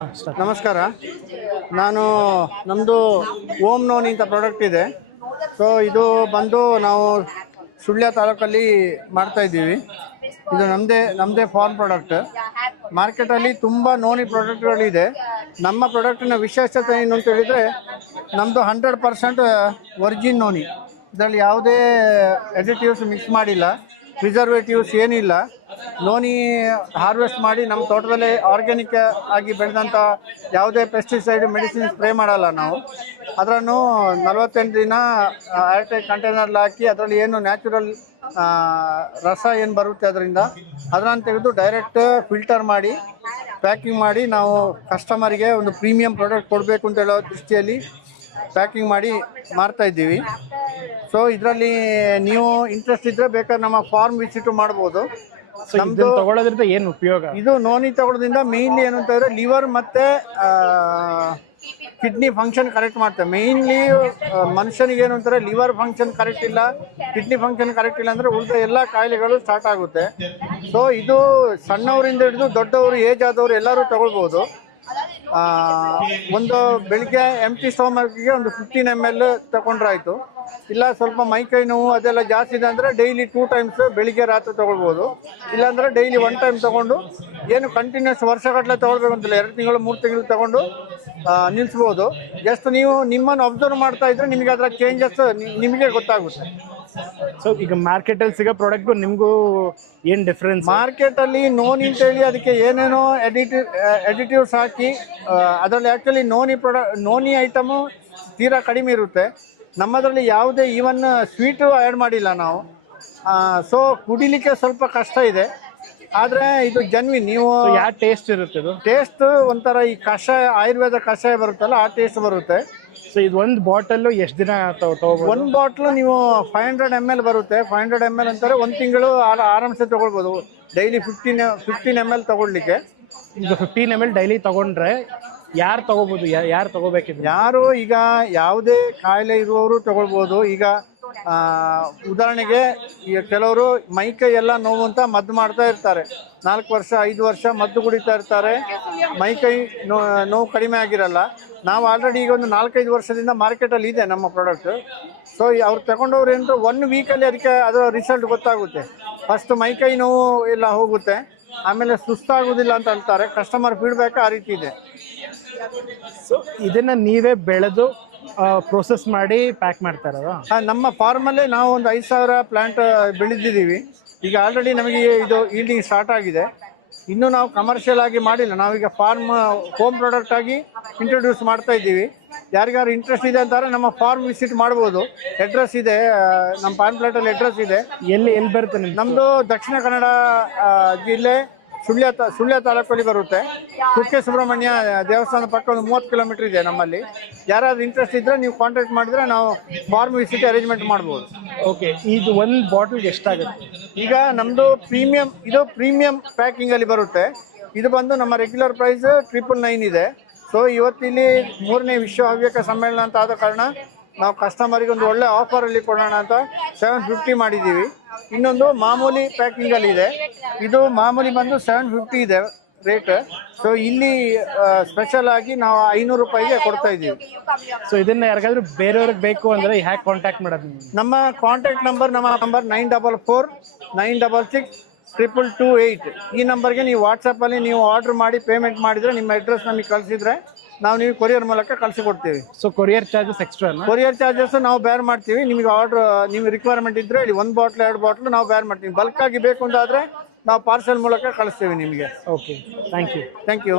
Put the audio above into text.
ನಮಸ್ಕಾರ. ನಾನು ನಮ್ಮದು ಓಮ್ ನೋನಿ ಅಂತ ಪ್ರಾಡಕ್ಟ್ ಇದೆ. ಸೊ ಇದು ಬಂದು ನಾವು ಸುಳ್ಯ ತಾಲೂಕಲ್ಲಿ ಮಾಡ್ತಾ ಇದ್ದೀವಿ. ಇದು ನಮ್ಮದೇ ನಮ್ಮದೇ ಫಾರ್ಮ್ ಪ್ರಾಡಕ್ಟ್ ಮಾರ್ಕೆಟಲ್ಲಿ ತುಂಬ ನೋನಿ ಪ್ರಾಡಕ್ಟ್ಗಳಿದೆ ನಮ್ಮ ಪ್ರಾಡಕ್ಟಿನ ವಿಶೇಷತೆ ಏನು ಅಂತ ಹೇಳಿದರೆ ನಮ್ಮದು ಹಂಡ್ರೆಡ್ ಪರ್ಸೆಂಟ್ ಒರಿಜಿನ್ ನೋನಿ. ಇದರಲ್ಲಿ ಯಾವುದೇ ಎಡಿಟಿವ್ಸ್ ಮಿಕ್ಸ್ ಮಾಡಿಲ್ಲ. ಪ್ರಿಸರ್ವೇಟಿವ್ಸ್ ಏನಿಲ್ಲ. ನೋನಿ ಹಾರ್ವೆಸ್ಟ್ ಮಾಡಿ ನಮ್ಮ ತೋಟದಲ್ಲೇ ಆರ್ಗ್ಯಾನಿಕ್ ಆಗಿ ಬೆಳೆದಂಥ ಯಾವುದೇ ಪೆಸ್ಟಿಸೈಡ್ ಮೆಡಿಸಿನ್ ಸ್ಪ್ರೇ ಮಾಡಲ್ಲ ನಾವು. ಅದರನ್ನು ನಲವತ್ತೆಂಟು ದಿನ ಏರ್ಟೈಟ್ ಕಂಟೈನರ್ಲಿ ಹಾಕಿ ಅದರಲ್ಲಿ ಏನು ನ್ಯಾಚುರಲ್ ರಸ ಏನು ಬರುತ್ತೆ ಅದರಿಂದ ಅದನ್ನು ತೆಗೆದು ಡೈರೆಕ್ಟ್ ಫಿಲ್ಟರ್ ಮಾಡಿ ಪ್ಯಾಕಿಂಗ್ ಮಾಡಿ ನಾವು ಕಸ್ಟಮರಿಗೆ ಒಂದು ಪ್ರೀಮಿಯಂ ಪ್ರಾಡಕ್ಟ್ ಕೊಡಬೇಕು ಅಂತ ಹೇಳೋ ದೃಷ್ಟಿಯಲ್ಲಿ ಪ್ಯಾಕಿಂಗ್ ಮಾಡಿ ಮಾರ್ತಾ ಇದ್ದೀವಿ. ಸೊ ಇದರಲ್ಲಿ ನೀವು ಇಂಟ್ರೆಸ್ಟ್ ಇದ್ದರೆ ಬೇಕಾದ್ರೆ ನಮ್ಮ ಫಾರ್ಮ್ ವಿಸಿಟ್ ಮಾಡ್ಬೋದು. ನಮ್ದು ತಗೊಳ್ಳೋದ್ರಿಂದ ಏನು ಉಪಯೋಗ? ಇದು ನೋನಿ ತಗೊಳ್ಳೋದ್ರಿಂದ ಮೇಯ್ನ್ಲಿ ಏನು ಲಿವರ್ ಮತ್ತೆ ಕಿಡ್ನಿ ಫಂಕ್ಷನ್ ಕರೆಕ್ಟ್ ಮಾಡ್ತೇವೆ. ಮೇಯ್ನ್ಲಿ ಮನುಷ್ಯನಿಗೆ ಏನು ಅಂತಾರೆ ಲಿವರ್ ಫಂಕ್ಷನ್ ಕರೆಕ್ಟ್ ಇಲ್ಲ ಕಿಡ್ನಿ ಫಂಕ್ಷನ್ ಕರೆಕ್ಟ್ ಇಲ್ಲ ಅಂದರೆ ಉಳಿದ ಎಲ್ಲ ಕಾಯಿಲೆಗಳು ಸ್ಟಾರ್ಟ್ ಆಗುತ್ತೆ. ಸೊ ಇದು ಸಣ್ಣವರಿಂದ ಹಿಡಿದು ದೊಡ್ಡವರು ಏಜ್ ಆದವರು ಎಲ್ಲರೂ ತಗೊಳ್ಬೋದು. ಒಂದು ಬೆಳಿಗ್ಗೆ ಎಂಟಿ ಸ್ಟೋಮಕ್ಗೆ ಒಂದು ಫಿಫ್ಟೀನ್ ಎಂ ಎಲ್ ತಗೊಂಡ್ರಾಯ್ತು. ಇಲ್ಲ ಸ್ವಲ್ಪ ಮೈಕೈ ನೋವು ಅದೆಲ್ಲ ಜಾಸ್ತಿ ಇದೆ ಅಂದರೆ ಡೈಲಿ ಟೂ ಟೈಮ್ಸ್ ಬೆಳಿಗ್ಗೆ ರಾತ್ರಿ ತೊಗೊಳ್ಬೋದು. ಇಲ್ಲಾಂದರೆ ಡೈಲಿ ಒನ್ ಟೈಮ್ ತೊಗೊಂಡು ಏನು ಕಂಟಿನ್ಯೂಸ್ ವರ್ಷಗಟ್ಟಲೆ ತಗೊಳ್ಬೇಕು ಅಂತಿಲ್ಲ ಎರಡು ತಿಂಗಳು ಮೂರು ತಿಂಗಳು ತೊಗೊಂಡು ನಿಲ್ಲಿಸ್ಬೋದು ಜಸ್ಟ್ ನೀವು ನಿಮ್ಮನ್ನು ಅಬ್ಸರ್ವ್ ಮಾಡ್ತಾ ಇದ್ರೆ ನಿಮಗೆ ಅದರ ಚೇಂಜಸ್ ನಿಮಗೆ ಗೊತ್ತಾಗುತ್ತೆ. ಸೊ ಈಗ ಮಾರ್ಕೆಟಲ್ಲಿ ಸಿಗೋ ಪ್ರಾಡಕ್ಟ್ಗೂ ನಿಮಗೂ ಏನು ಡಿಫ್ರೆನ್ಸ್ ಮಾರ್ಕೆಟಲ್ಲಿ ನೋನಿ ಅಂತ ಹೇಳಿ ಅದಕ್ಕೆ ಏನೇನೋ ಎಡಿಟಿವ್ ಎಡಿಟಿವ್ಸ್ ಹಾಕಿ ಅದರಲ್ಲಿ actually noni product noni item ತೀರಾ ಕಡಿಮೆ ಇರುತ್ತೆ. ನಮ್ಮದರಲ್ಲಿ ಯಾವುದೇ ಈವನ್ ಸ್ವೀಟು ಆ್ಯಡ್ ಮಾಡಿಲ್ಲ ನಾವು. ಸೊ ಕುಡಿಲಿಕ್ಕೆ ಸ್ವಲ್ಪ ಕಷ್ಟ ಇದೆ. ಆದರೆ ಇದು ಜನ್ವಿ ನೀವು ಯಾವ ಟೇಸ್ಟ್ ಇರುತ್ತೆ ಇದು? ಟೇಸ್ಟ್ ಒಂಥರ ಈ ಕಷಾಯ ಆಯುರ್ವೇದ ಕಷಾಯ ಬರುತ್ತಲ್ಲ ಆ ಟೇಸ್ಟ್ ಬರುತ್ತೆ. ಸೊ ಇದು ಒಂದು ಬಾಟಲ್ ಎಷ್ಟು ದಿನ ತಗೋ- ತಗೋಬೋದು? ಒಂದು ಬಾಟ್ಲು ನೀವು ಫೈವ್ ಹಂಡ್ರೆಡ್ ಎಂ ಎಲ್ ಬರುತ್ತೆ. ಫೈವ್ ಹಂಡ್ರೆಡ್ ಎಂ ಎಲ್ ಅಂತಾರೆ ಒಂದು ತಿಂಗಳು ಆರಾಮ್ಸೆ ತೊಗೊಳ್ಬೋದು. Daily fifteen fifteen M L ತೊಗೊಳ್ಲಿಕ್ಕೆ. ಇದು ಫಿಫ್ಟೀನ್ ಎಂ ಎಲ್ ಡೈಲಿ ತಗೊಂಡ್ರೆ ಯಾರು ತಗೋಬೋದು? ಯಾರು ತಗೋಬೇಕು ಯಾರು ಈಗ ಯಾವುದೇ ಕಾಯಿಲೆ ಇರುವವರು ತಗೊಳ್ಬೋದು. ಈಗ ಉದಾಹರಣೆಗೆ ಈಗ ಕೆಲವರು ಮೈಕೈ ಎಲ್ಲ ನೋವು ಅಂತ ಮದ್ದು ಮಾಡ್ತಾ ಇರ್ತಾರೆ. ನಾಲ್ಕು ವರ್ಷ, ಐದು ವರ್ಷ ಮದ್ದು ಕುಡಿತಾ ಇರ್ತಾರೆ. ಮೈಕೈ ನೋ, ನೋವು ಕಡಿಮೆ ಆಗಿರಲ್ಲ. ನಾವು ಆಲ್ರೆಡಿ ಈಗ ಒಂದು ನಾಲ್ಕೈದು ವರ್ಷದಿಂದ ಮಾರ್ಕೆಟಲ್ಲಿ ಇದೆ ನಮ್ಮ ಪ್ರಾಡಕ್ಟ್ ಸೊ ಅವ್ರು ತಗೊಂಡವ್ರು ಏನಂದ್ರೆ ಒನ್ ವೀಕಲ್ಲಿ ಅದಕ್ಕೆ ಅದರ ರಿಸಲ್ಟ್ ಗೊತ್ತಾಗುತ್ತೆ. ಫಸ್ಟ್ ಮೈಕೈ ನೋವು ಎಲ್ಲ ಹೋಗುತ್ತೆ. ಆಮೇಲೆ ಸುಸ್ತಾಗೋದಿಲ್ಲ ಅಂತ ಹೇಳ್ತಾರೆ ಕಸ್ಟಮರ್ ಫೀಡ್ಬ್ಯಾಕ್ ಆ ರೀತಿ ಇದೆ. ಸೊ ಇದನ್ನ ನೀವೇ ಬೆಳೆದು ಪ್ರೋಸೆಸ್ ಮಾಡಿ ಪ್ಯಾಕ್ ಮಾಡ್ತಾರಲ್ಲ ನಮ್ಮ ಫಾರ್ಮಲ್ಲೇ ನಾವು ಒಂದು ಐದು ಸಾವಿರ ಪ್ಲಾಂಟ್ ಬೆಳೆದಿದ್ದೀವಿ. ಈಗ ಆಲ್ರೆಡಿ ನಮಗೆ ಇದು ಈಲ್ಡಿಂಗ್ ಸ್ಟಾರ್ಟ್ ಆಗಿದೆ. ಇನ್ನೂ ನಾವು ಕಮರ್ಷಿಯಲ್ ಆಗಿ ಮಾಡಿಲ್ಲ. ನಾವೀಗ ಫಾರ್ಮ್ ಹೋಮ್ ಪ್ರಾಡಕ್ಟ್ ಆಗಿ ಇಂಟ್ರೊಡ್ಯೂಸ್ ಮಾಡ್ತಾ ಇದ್ದೀವಿ. ಯಾರಿಗಾರು ಇಂಟ್ರೆಸ್ಟ್ ಇದೆ ಅಂತಾರೆ ನಮ್ಮ ಫಾರ್ಮ್ ವಿಸಿಟ್ ಮಾಡ್ಬೋದು. ಅಡ್ರೆಸ್ ಇದೆ ನಮ್ಮ ಪಾನ್ ಪ್ಲಾಟಲ್ಲಿ ಅಡ್ರೆಸ್ ಇದೆ. ಎಲ್ಲಿ ಎಲ್ಲಿ ಬರುತ್ತೆ ನಮ್ಮದು ದಕ್ಷಿಣ ಕನ್ನಡ ಜಿಲ್ಲೆ ಸುಳ್ಯ ತ ಸುಳ್ಯ ತಾಲೂಕಲ್ಲಿ ಬರುತ್ತೆ. ಕುಕ್ಕೆ ಸುಬ್ರಹ್ಮಣ್ಯ ದೇವಸ್ಥಾನ ಪಕ್ಕ ಒಂದು ಮೂವತ್ತು ಕಿಲೋಮೀಟರ್ ಇದೆ ನಮ್ಮಲ್ಲಿ. ಯಾರಾದ್ರೂ ಇಂಟ್ರೆಸ್ಟ್ ಇದ್ದರೆ ನೀವು ಕಾಂಟ್ಯಾಕ್ಟ್ ಮಾಡಿದ್ರೆ ನಾವು ಫಾರ್ಮ್ ವಿಸಿಟ್ ಅರೇಂಜ್ಮೆಂಟ್ ಮಾಡ್ಬೋದು. ಓಕೆ ಇದು ಒಂದು ಬಾಟಲ್ಗೆ ಎಷ್ಟಾಗುತ್ತೆ? ಈಗ ನಮ್ಮದು ಪ್ರೀಮಿಯಂ ಇದು ಪ್ರೀಮಿಯಂ ಪ್ಯಾಕಿಂಗಲ್ಲಿ ಬರುತ್ತೆ. ಇದು ಬಂದು ನಮ್ಮ ರೆಗ್ಯುಲರ್ ಪ್ರೈಸ್ ಟ್ರಿಪಲ್ ನೈನ್ ಇದೆ. ಸೊ ಇವತ್ತಿಲ್ಲಿ ಮೂರನೇ ವಿಶ್ವ ಹವ್ಯಕ ಸಮ್ಮೇಳನ ಅಂತ ಆದ ಕಾರಣ ನಾವು ಕಸ್ಟಮರಿಗೆ ಒಂದು ಒಳ್ಳೆ ಆಫರಲ್ಲಿ ಕೊಡೋಣ ಅಂತ ಸೆವೆನ್ ಫಿಫ್ಟಿ ಮಾಡಿದ್ದೀವಿ. ಇನ್ನೊಂದು ಮಾಮೂಲಿ ಪ್ಯಾಕಿಂಗ್ ಅಲ್ಲಿ ಇದೆ. ಇದು ಮಾಮೂಲಿ ಬಂದು ಸೆವೆನ್ ಫಿಫ್ಟಿ ಇದೆ ರೇಟ್ ಸೊ ಇಲ್ಲಿ ಸ್ಪೆಷಲ್ ಆಗಿ ನಾವು ಐನೂರು ರೂಪಾಯಿಗೆ ಕೊಡ್ತಾ ಇದ್ದೀವಿ. ಸೊ ಇದನ್ನ ಯಾರಿಗಾದ್ರೂ ಬೇರೆಯವ್ರಿಗೆ ಬೇಕು ಅಂದ್ರೆ ಹ್ಯಾಕ್ ಕಾಂಟ್ಯಾಕ್ಟ್ ಮಾಡೋದು ನಮ್ಮ ಕಾಂಟ್ಯಾಕ್ಟ್ ನಂಬರ್ ನಮ್ಮ number nine double four nine double six triple two eight ಈ ನಂಬರ್ಗೆ ನೀವು ವಾಟ್ಸಪ್ಪಲ್ಲಿ ನೀವು ಆರ್ಡ್ರ್ ಮಾಡಿ ಪೇಮೆಂಟ್ ಮಾಡಿದರೆ ನಿಮ್ಮ ಅಡ್ರೆಸ್ ನಮಗೆ ಕಳಿಸಿದ್ರೆ ನಾವು ನೀವು ಕೊರಿಯರ್ ಮೂಲಕ ಕಳಿಸಿಕೊಡ್ತೀವಿ. So courier charges extra courier charges ನಾವು ಬೇರ್ ಮಾಡ್ತೀವಿ. ನಿಮಗೆ ಆರ್ಡ್ರ್ ನಿಮಗೆ ರಿಕ್ವೈರ್ಮೆಂಟ್ ಇದ್ದರೆ ಹೇಳಿ ಒಂದು ಬಾಟ್ಲು ಎರಡು ಬಾಟ್ಲು ನಾವು ಬೇರ್ ಮಾಡ್ತೀವಿ. ಬಲ್ಕಾಗಿ ಬೇಕು ಅಂತಾದರೆ ನಾವು ಪಾರ್ಸೆಲ್ ಮೂಲಕ ಕಳಿಸ್ತೀವಿ ನಿಮಗೆ. Okay thank you thank you